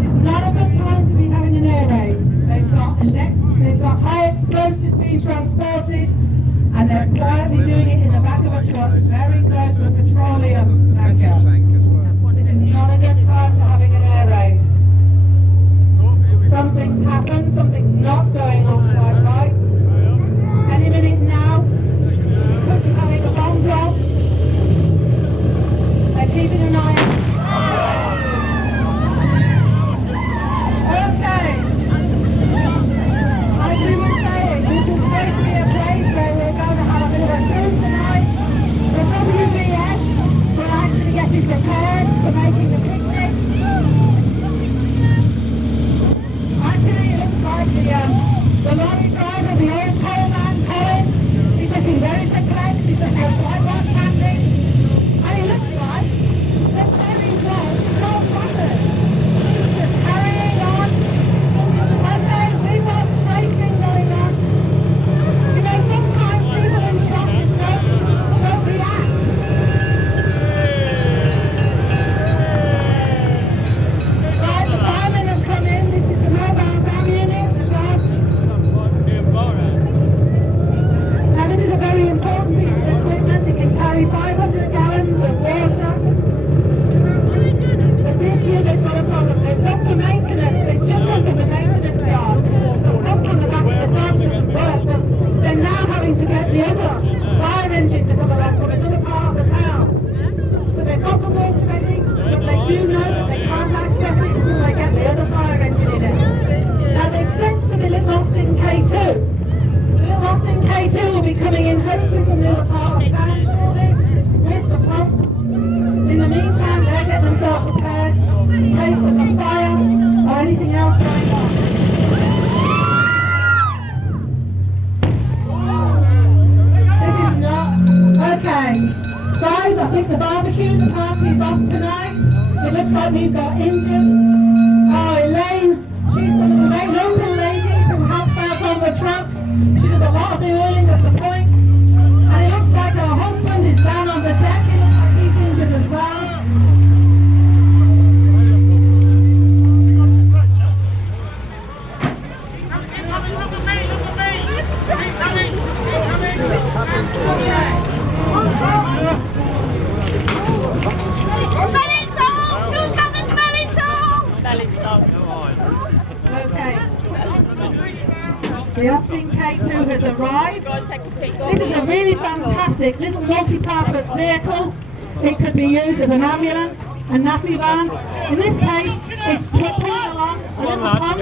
is not a good time to be having an air raid. They've got high explosives being transported, and they're quietly doing it in the back of a truck, very close to a petroleum tanker. This is not a good time to having an air raid. Something's happened, something's not going on quite right. Any minute now, we could be having a bomb drop. They're keeping an eye on. Okay. Like we were saying, this is going to be a place where we're going to have a bit of a cruise tonight. The WBS will actually get you prepared for making the picnic. Actually, it looks like the lorry driver, the old coal man, Quorn, he's looking very perplexed. He's looking quite what's happening. And he looks like the ferry road is not funded. He's just carrying on. And then we've got strafing going on. You know, sometimes people in shock don't react. Right, the firemen have come in. This is the mobile van unit, the Dodge. Now this is a very important piece of equipment. It can carry 500 gallons of water. But this year they've got a problem. They've come for maintenance. They've just come from the maintenance yard. The pump on the back of the Dodge doesn't work. So they're now having to get the other fire engine to come along from another part of the town. So they've got the water ready, but they do know that they can't access it until they get the other fire engine in it. Now they've sent for the Little Austin K2. The Little Austin K2 will be coming in hopefully from the other part of town shortly with the pump. In the meantime, they're getting themselves prepared in case there's a fire or anything else going on. This is not okay. Guys, I think the barbecue, the party's off tonight. It looks like we've got injured. Oh, Elaine, she's one of the main local ladies who helps out on the trucks. She does a lot of the oiling of the points. And it looks like her husband is down on the deck. It looks like he's injured as well. Smelly salts! Who's got the smelly salts? Smelly salts. Okay. The Austin K2 has arrived. This is a really fantastic little multi-purpose vehicle. It could be used as an ambulance, a nappy van. In this case, it's pulling along a little pump.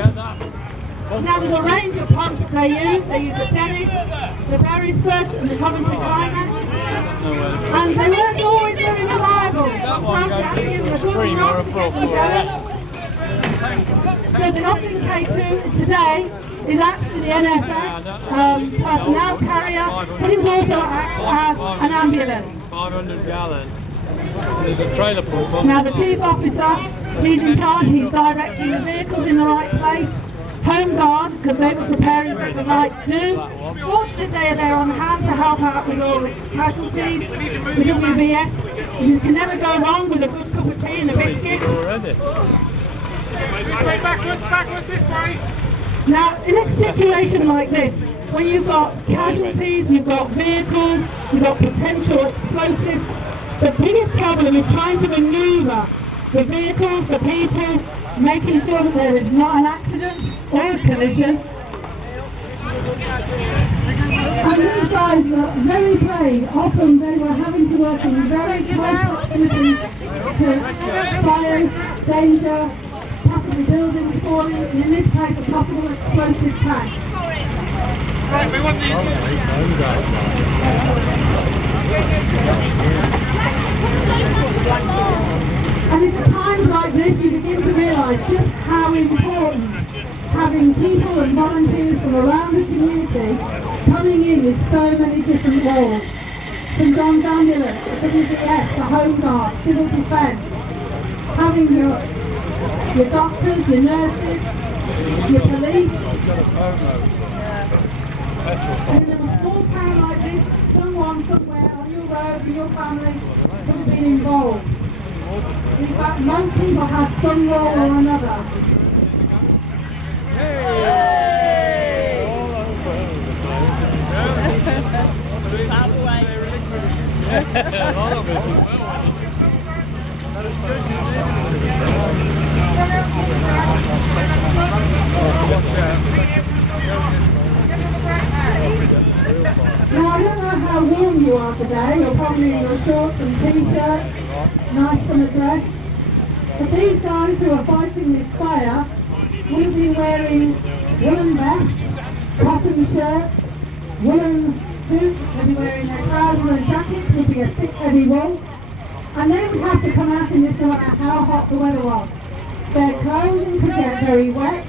Now there's a range of pumps that they use. They use the Dennis, the Beresford, and the Coventry Climax. And they weren't always very reliable. Sometimes you have to give them a good knock to get them going. So the Austin K2 today is actually the NFS personnel carrier, but it will also act as an ambulance. 500 gallons. There's a trailer pump. Now the chief officer, he's in charge, he's directing the vehicles in the right place. Home Guard, because they were preparing for tonight's do. Fortunately, they are there on hand to help out with all the casualties. The WBS, you can never go wrong with a good cup of tea and a biscuit. This way, backwards, this way. Now, in a situation like this, when you've got casualties, you've got vehicles, you've got potential explosives, the biggest problem is trying to maneuver the vehicles, the people, making sure that there is not an accident or a collision. And these guys were very brave. Often they were having to work in very close proximity to fires, danger, possibly buildings falling, and in this case a possible explosive tank. Right, we want the And it's at times like this you begin to realise just how important having people and volunteers from around the community coming in with so many different roles. St John's Ambulance, the WBS, the Home Guard, Civil Defence, having your doctors, your nurses, your police. And in a small town like this, someone somewhere on your road with your family could have been involved. In fact, most people have some role or another. Now, I don't know how warm you are today. You're probably in your shorts and t-shirt, nice summer dress. But these guys who are fighting this fire would have been wearing woolen vests, cotton shirts, woolen suits, they'd be wearing their trousers and jackets, would be a thick heavy wool. And they would have to come out in this no matter how hot the weather was. Their clothing could get very wet,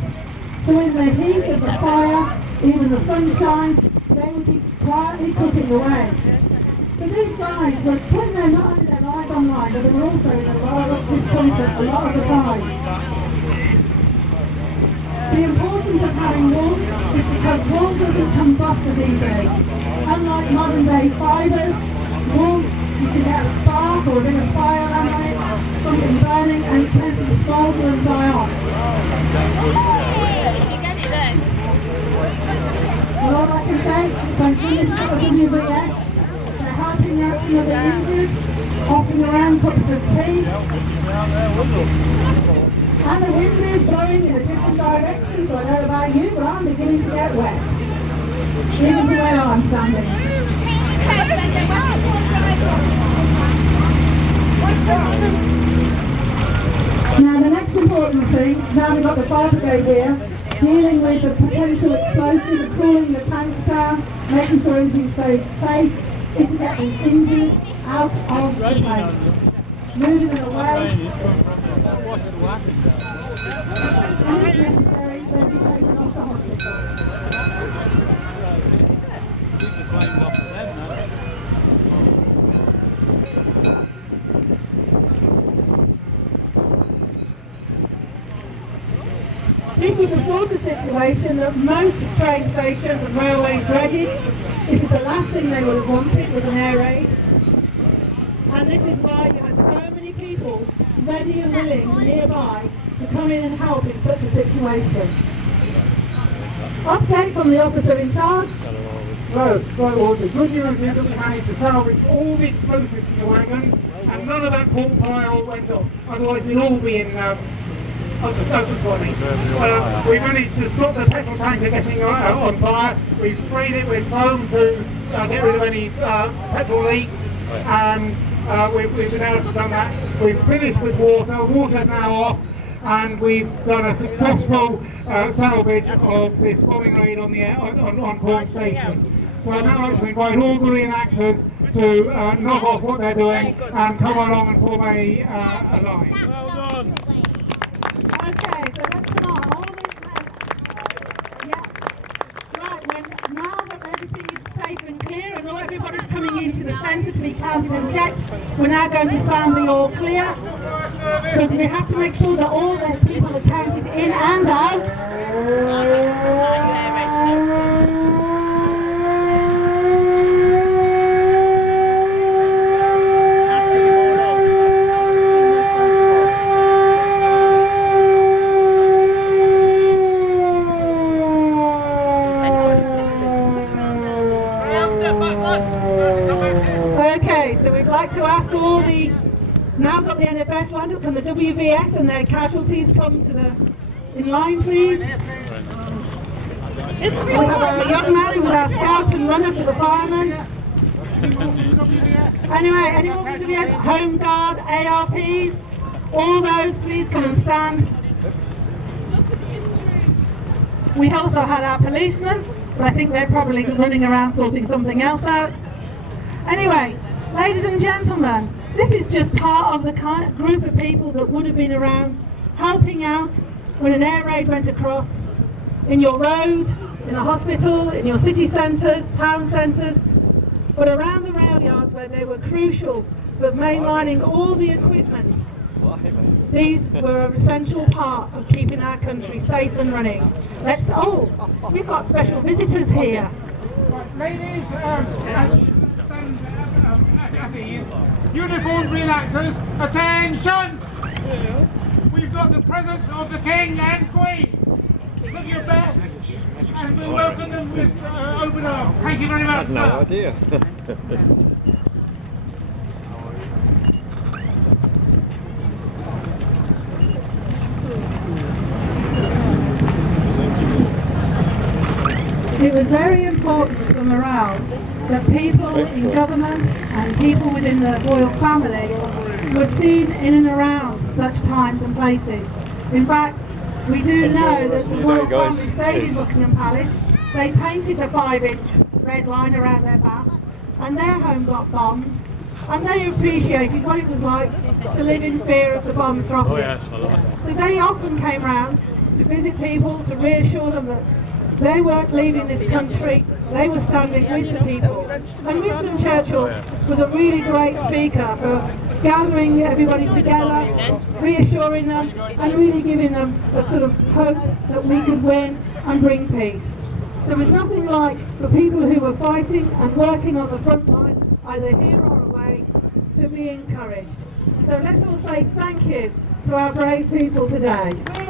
so in the heat of the fire, even the sunshine, they would be quietly cooking away. So these guys were putting not only their lives on line, but they were also in a lot of discomfort a lot of the time. The importance of having wool is because wool doesn't combust as easily. Unlike modern day fibres, wool, you can get a spark or a bit of fire around it, something burning, and it tends to smolder and die off. Well, all I can say, thank goodness for WVS. They're helping out some of the injured, offering around cups of tea. And the wind is blowing in a different direction, so I don't know about you, but I'm beginning to get wet. Even to where I'm standing. Now the next important thing, now we've got the fire brigade here, dealing with the potential explosives, cooling the tanks down, making sure everything stays safe, is to get these injured out of the place. Moving them away. And if necessary, they'll be taken off the hospital. This was the sort of situation that most train stations and railways dreaded. This is the last thing they would have wanted, was an air raid. And this is why you had so many people ready and willing nearby to come in and help in such a situation. Update from the officer in charge. Well, the good news is that we managed to salvage all the explosives in the wagons, and none of that pork pile went off. Otherwise we'd all be in we managed to stop the petrol tanker getting on fire. We've sprayed it with foam to get rid of any petrol leaks, and we've been able to do that. We've finished with water. Water's now off, and we've done a successful salvage of this bombing raid on Quorn Station. So I'd now like to invite all the reenactors to knock off what they're doing and come along and form a line. Well done. Okay, so let's come on. All these men. Yeah. Right, now that everything is safe and clear and everybody's coming into the centre to be counted and checked, we're now going to sound the all clear. Because we have to make sure that all their people are counted in and out. Okay, so we'd like to ask all the, now got the NFS lined up, can the WVS and their casualties come to the, in line please? We have a young man who was our scout and runner for the firemen. Anyway, anyone from WVS, Home Guard, ARPs, all those please come and stand. We also had our policemen, but I think they're probably running around sorting something else out. Anyway, ladies and gentlemen, this is just part of the kind of group of people that would have been around helping out when an air raid went across in your road, in a hospital, in your city centres, town centres, but around the rail yards where they were crucial for mainlining all the equipment. These were an essential part of keeping our country safe and running. We've got special visitors here. Ladies, uniformed reenactors, attention! We've got the presence of the King and Queen. Look your best, and we'll welcome them with open arms. Thank you very much, sir. No idea. It was very important for morale that people in government and people within the royal family were seen in and around such times and places. In fact, we do know that the royal family stayed in Buckingham Palace. They painted the 5-inch red line around their bath, and their home got bombed, and they appreciated what it was like to live in fear of the bombs dropping. Oh yes, I like that. So they often came round to visit people, to reassure them that they weren't leaving this country, they were standing with the people. And Winston Churchill was a really great speaker for gathering everybody together, reassuring them, and really giving them a sort of hope that we could win and bring peace. There was nothing like the people who were fighting and working on the front line, either here or away, to be encouraged. So let's all say thank you to our brave people today. Thank you.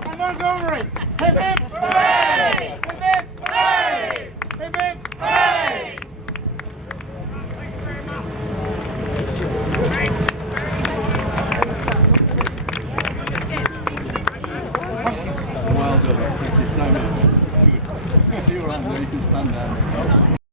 I'm not over it. Hip hip hooray! Hip hip hooray! Hip hip hooray! Well done, thank you so much. You're right there, you can stand down.